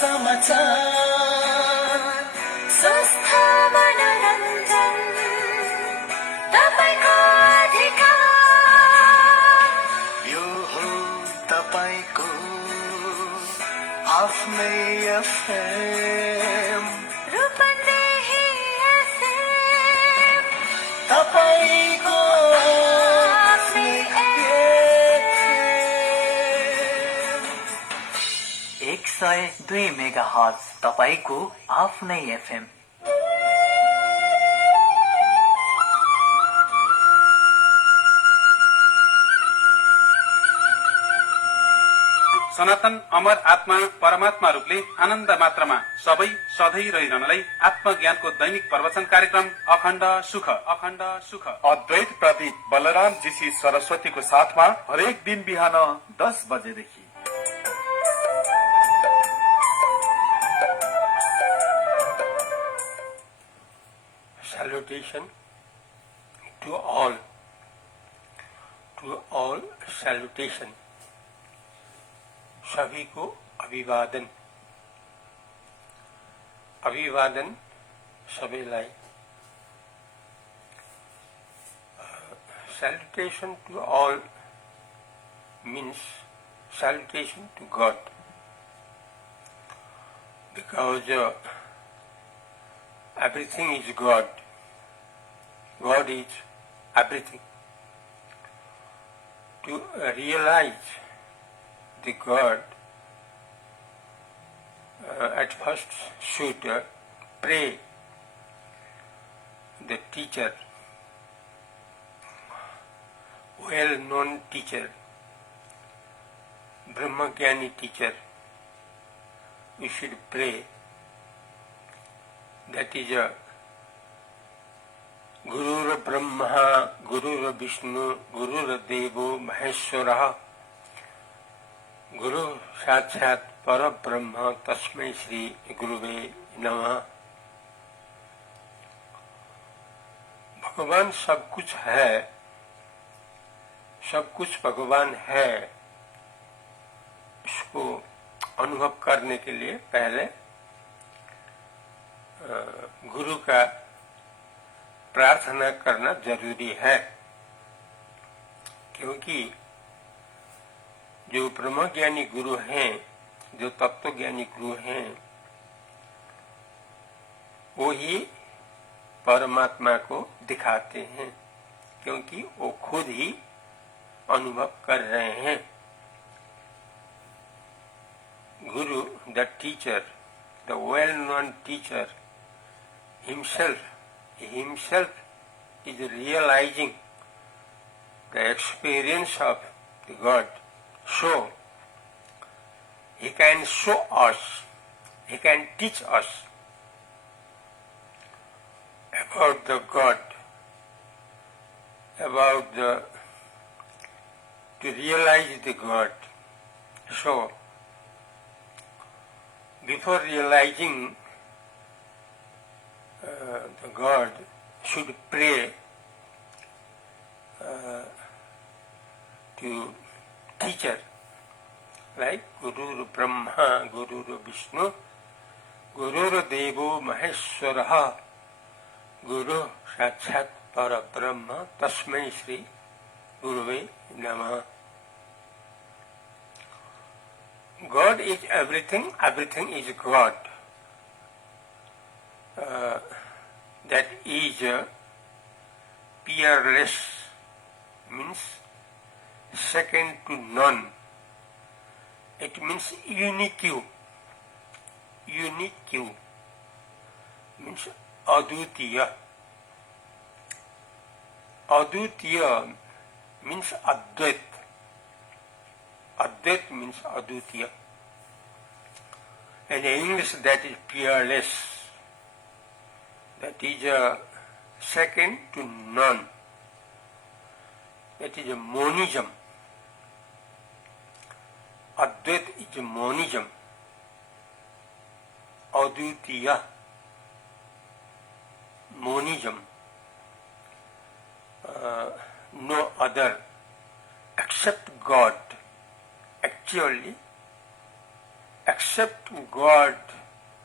समाचार स्वस्थ मनोरञ्जन तपाईको अधिकार यो हो तपाईको आफ्नै एफएम रूपन्देही एफएम तपाईको आफ्नै एफएम 102 मेगाहर्ज तपाईको आफ्नै एफएम। सनातन अमर आत्मा परमात्मा रूपले आनन्द मात्रामा सबै सधैँ रहिरहनलाई आत्मज्ञानको दैनिक प्रवचन कार्यक्रम अखण्ड सुख अद्वैत प्रतीक बलराम जीसी सरस्वतीको साथमा हरेक दिन बिहान 10 बजेदेखि। Salutation to all salutation, सभी को अभिवादन। अभिवादन सबैलाई। Salutation to all means salutation to God, because everything is God. God is everything. To realize the God, at first should pray the teacher, well-known teacher, Brahmagyani teacher. We should pray. That is Gurur Brahma, Gurur Vishnu, Gurur Devo Maheshwara, Guru Sakshat Parabrahma Tasmai Shri Guruve Namah। भगवान सब कुछ है, सब कुछ भगवान है। इसको अनुभव करने के लिए पहले गुरु का प्रार्थना करना जरूरी है, क्योंकि जो ब्रह्मज्ञानी गुरु हैं, जो तत्वज्ञानी गुरु हैं, वो ही परमात्मा को दिखाते हैं, क्योंकि वो खुद ही अनुभव कर रहे हैं। गुरु, the teacher, the well-known teacher, himself is realizing the experience of the God. So, he can show us, he can teach us about the God, to realize the God. So, before realizing the God, should pray to teacher like Guru Brahma, Guru Vishnu, Guru Devo Maheshwara, Guru Sakshat Parabrahma Tasmai Shri Guruve Namah। God is everything, everything is God. That is peerless, means second to none. It means unique. Unique means advitiya. Advitiya means Advait. Advait means advitiya. In English that is peerless. That is second to none. That is a monism. Advait is a monism. Advitiya, monism. No other except God. Actually, except except God,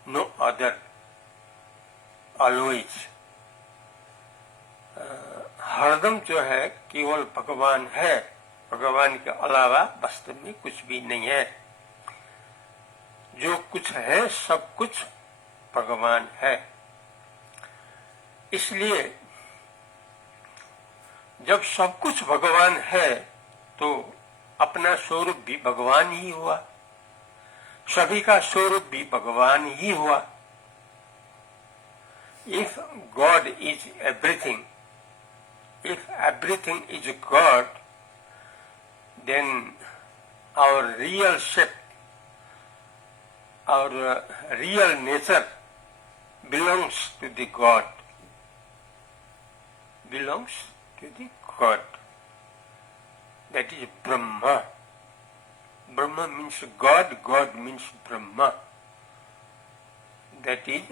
no other, always. हरदम जो है केवल भगवान है, भगवान के अलावा वास्तव में कुछ भी नहीं है। जो कुछ है सब कुछ भगवान है। इसलिए जब सब कुछ भगवान है तो अपना स्वरूप भी भगवान ही हुआ, सभी का स्वरूप भी भगवान ही हुआ। If God is everything, if everything is God, then our real shape, our real nature belongs to the God, belongs to the God. That is Brahma. Brahma means God, God means Brahma. That is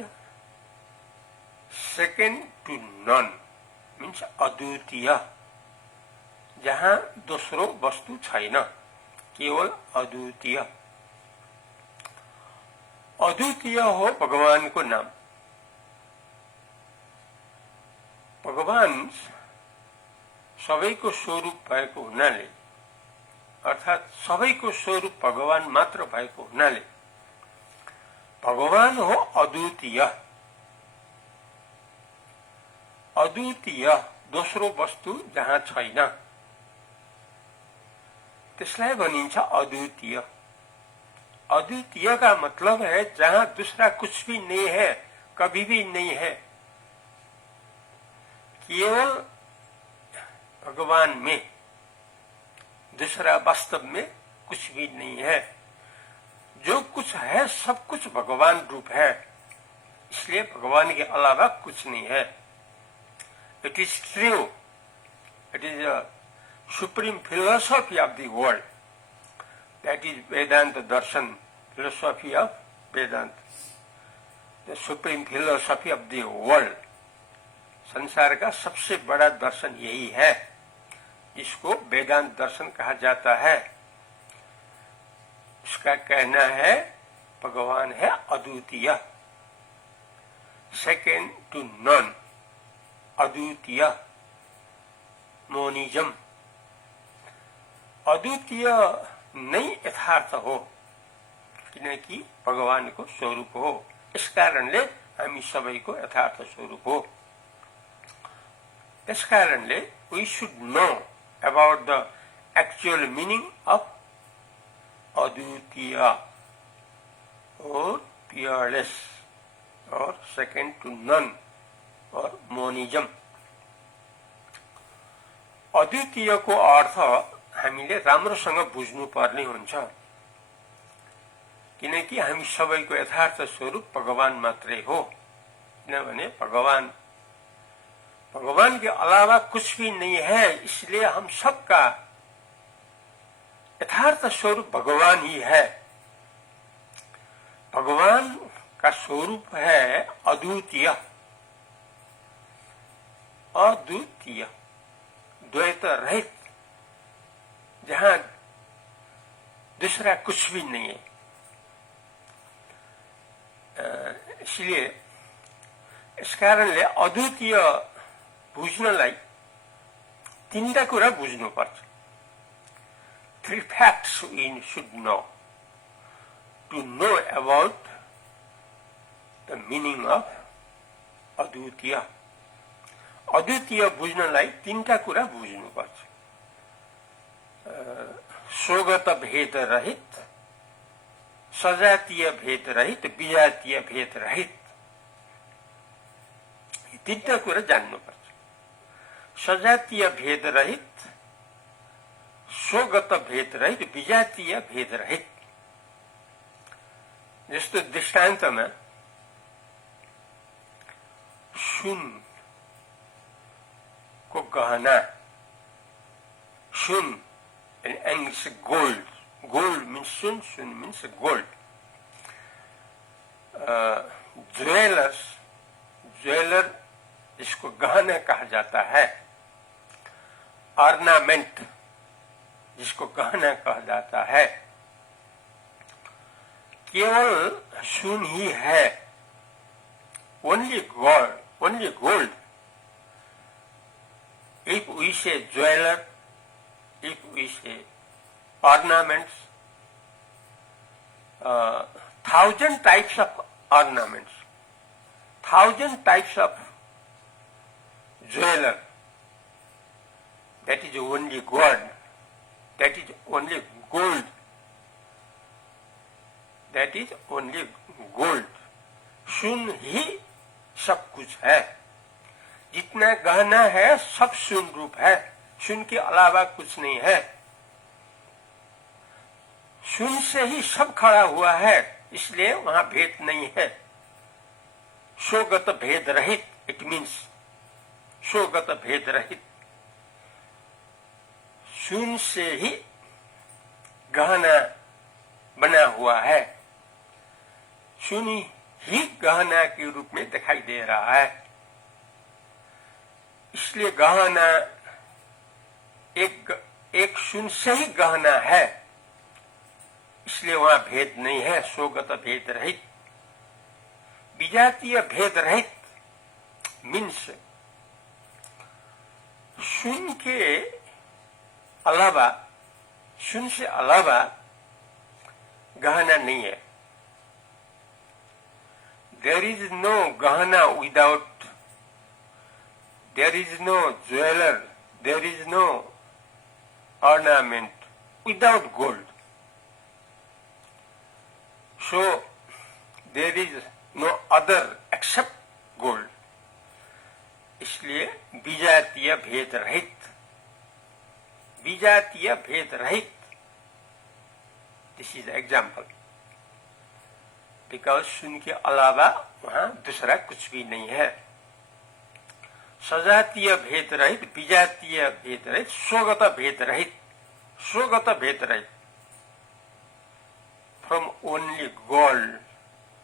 second to none, means अद्वितीय, जहाँ दूसरो वस्तु छैन, केवल अद्वितीय। अद्वितीय हो भगवान को नाम। भगवान सबैको स्वरूप भएको हुनाले, अर्थात सबैको स्वरूप भगवान मात्र भएको हुनाले भगवान हो अद्वितीय। अद्वितीय दोस्रो वस्तु जहाँ छैन त्यसलाई भनिन्छ अद्वितीय। अद्वितीय का मतलब है जहाँ दूसरा कुछ भी नहीं है, कभी भी नहीं है, केवल भगवान में, दूसरा वास्तव में कुछ भी नहीं है। जो कुछ है सब कुछ भगवान रूप है, इसलिए भगवान के अलावा कुछ नहीं है। It is true, it is a supreme philosophy of the world, that is Vedanta Darshan, philosophy of Vedanta, the supreme philosophy of the world। संसार का सबसे बड़ा दर्शन यही है, इसको वेदांत दर्शन कहा जाता है। उसका कहना है भगवान है अद्वितीय, सेकेंड टू नन, अद्वितीय, मोनिजम। अद्वितीय नहीं यथार्थ हो, किनकि भगवान को स्वरूप हो, इस कारणले हामी सबैको यथार्थ स्वरूप हो। इस कारणले we should know about the actual meaning of Advitiya or peerless or second to none or monism। अद्वितीय को अर्थ हामीले राम्रोसँग बुझ्नु पर्ने हुन्छ, किनकि हामी सबैको यथार्थ स्वरूप भगवान मात्रै हो। किनभने भगवान के अलावा कुछ भी नहीं है, इसलिए हम सबका यथार्थ स्वरूप भगवान ही है। भगवान का स्वरूप है अद्वितीय, अद्वितीय, द्वैत रहित, जहां दूसरा कुछ भी नहीं है। इसलिए इस कारणले अद्वितीय बुझ्नलाई तीनटा कुरा बुझ्नुपर्छ। Three facts we should know to know about the meaning of अद्वितीय। अद्वितीय बुझ्नलाई तीनटा कुरा बुझ्नुपर्छ। स्वगत भेद रहित, सजातीय भेद रहित, विजातीय भेद रहित, तीनटा कुरा जान्नुपर्छ। सजातीय भेद रहित, स्वगत भेद रहित, विजातीय भेद रहित। जस्तो दृष्टान्तमा सुन को गहना, सुन in English gold, gold means sun, sun means gold। Jewellers, jeweller इसको गहना कहा जाता है। ऑर्नामेंट जिसको गहना कहा जाता है। केवल शून्य ही है, only God, only gold. If we say jeweler, if we say ornaments, 1,000 types of ornaments, 1,000 types of jeweler, that is only God, that is only gold, that is only gold. शून्य ही सब कुछ है. जितना गहना है सब शून्य रूप है, शून्य के अलावा कुछ नहीं है. शून्य से ही सब खड़ा हुआ है, इसलिए वहां भेद नहीं है. स्वगत भेद रहित, इट मीन्स स्वगत भेद रहित. शून्य से ही गहना बना हुआ है, शून्य ही गहना के रूप में दिखाई दे रहा है. इसलिए गहना एक शून्य से ही गहना है, इसलिए वहां भेद नहीं है. स्वगत भेद रहित, विजातीय भेद रहित मीन्स शून्य के अलावा, शून्य से अलावा गहना नहीं है. देयर इज नो गहना without, there is no jeweler, there is no ornament without gold. So there is no other except gold. इसलिए विजातीय भेद रहित, विजातीय भेद रहित. This is example. Because शून्य के अलावा वहां दूसरा कुछ भी नहीं है. सजातीय भेद रहित, विजातीय भेद रहित, स्वगत भेद रहित, स्वगत भेद रहित. From only gold,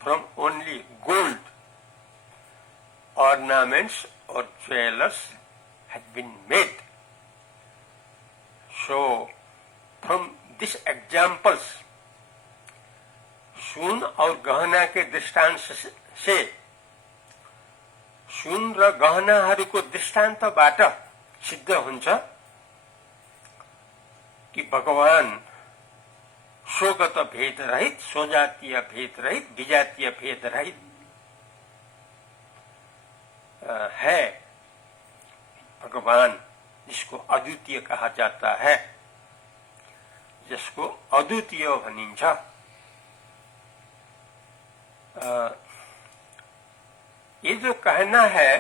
from only gold, ornaments or jewelers had been made. So, from these examples, शून्य और गहना के दृष्टांत से, शून्य र गहनाहरूको दृष्टान्तबाट सिद्ध हुन्छ कि भगवान स्वगत भेद रहित, स्वजातीय भेद रहित, विजातीय भेद रहित है. भगवान जिसको अद्वितीय कहा जाता है, जिसको अद्वितीय भनिन्छ. ये जो कहना है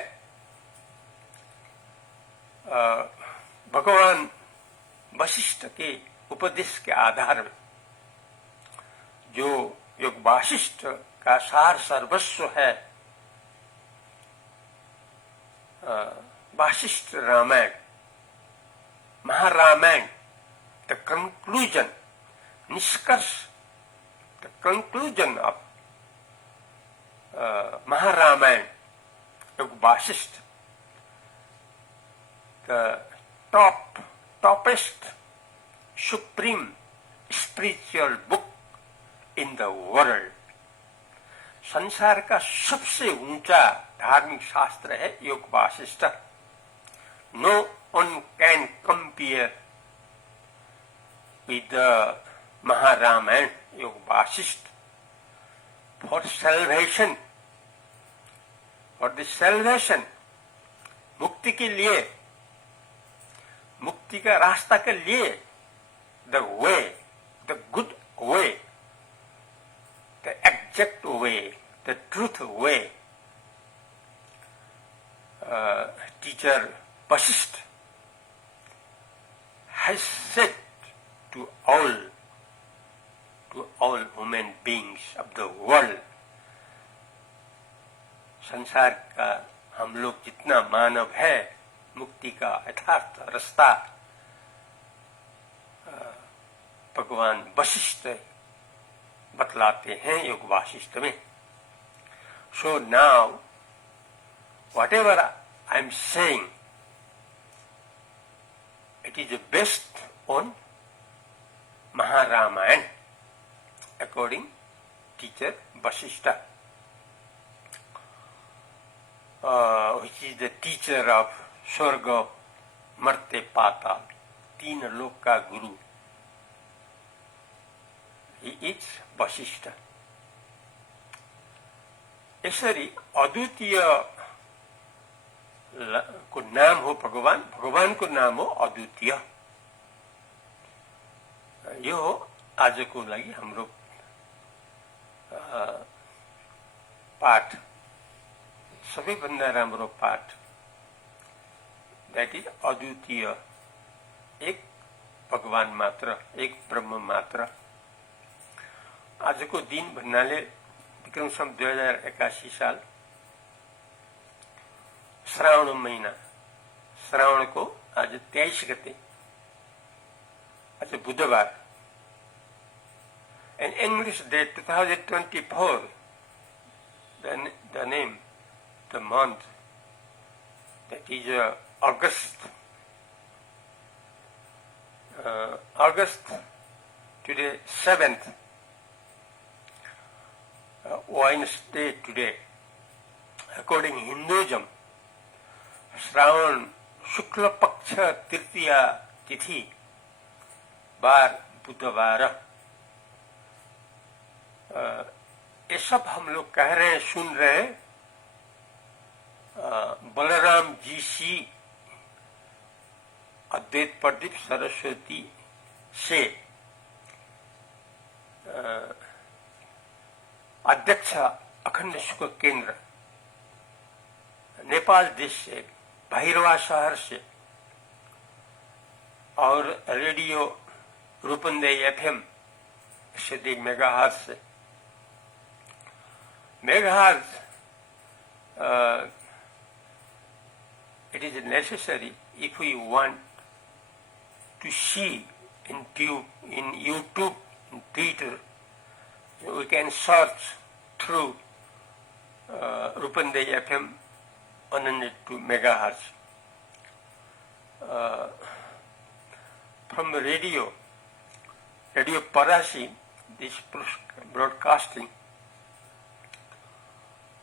भगवान वशिष्ठ के उपदेश के आधार में, जो योग वासिष्ठ का सार सर्वस्व है, वासिष्ठ रामायण, महारामायण, द कंक्लूजन, निष्कर्ष, the conclusion of Maharamayana, Yoga Vasishtha, the topest supreme spiritual book in the world. संसार का सबसे ऊंचा धार्मिक शास्त्र है Yoga Vasishtha. No one can compare with Maharamayana, Yoga Vasishtha. For salvation, for the salvation, मुक्ति के लिए, मुक्ति का रास्ता के लिए, the way, the good way, the exact way, the truth way, teacher Vasishtha has said to all human beings of the world. संसार का हम लोग जितना मानव है, मुक्ति का यथार्थ रास्ता भगवान वशिष्ठ बतलाते हैं योग वासिष्ठ में. So now, whatever I am saying, it is based on Maharamayan, according teacher Vasishtha, which is the teacher of Swarga, Marte, Patal, तीन लोक का गुरु. He is Vasishtha. यसरी अद्वितीय को नाम हो भगवान, भगवान को नाम हो अद्वितीय. यो हो आजको लागि हाम्रो पाठ, सबैभन्दा राम्रो पाठ. दैट इज अद्वितीय, एक भगवान मात्र, एक ब्रह्म मात्र. आजको दिन भन्नाले विक्रम सन् 2081 साल श्रावण महिना, श्रावणको आज 23 गते, आज बुधबार. In English date 2024, the name, the month, that is August. August, today 7th, Wednesday today. According to Hinduism, Shravan शुक्ल पक्ष तृतीया तिथि, बार बुधवार. ये सब हम लोग कह रहे हैं, सुन रहे हैं. बलराम जी सी अद्वैत प्रदीप सरस्वती से अध्यक्ष अखंड सुख केंद्र नेपाल देश से, भैरवा शहर से, और रेडियो रूपंदेही एफएम 103 मेगाहर्ट्ज से. Megahertz, it is necessary if we want to see in YouTube, in Twitter, we can search through Rupandehi FM 102 megahertz. From Radio Parasi, this broadcasting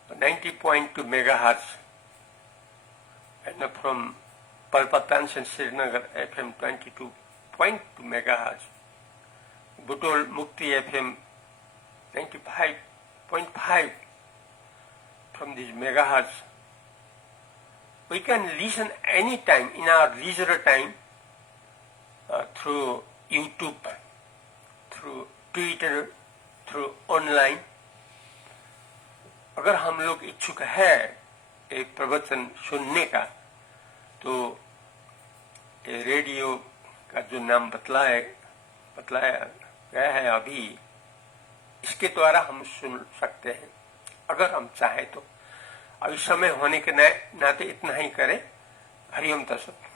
90.2 megahertz, and from Palpatans and Srinagar FM 22.2 megahertz, Butol Mukti FM 95.5. From these megahertz, we can listen anytime in our leisure time through YouTube, through Twitter, through online. अगर हम लोग इच्छुक है एक प्रवचन सुनने का, तो रेडियो का जो नाम बतलाया गया है अभी, इसके द्वारा हम सुन सकते हैं अगर हम चाहे तो. अभी समय होने के नाते इतना ही करें. हरिओम तत्सत.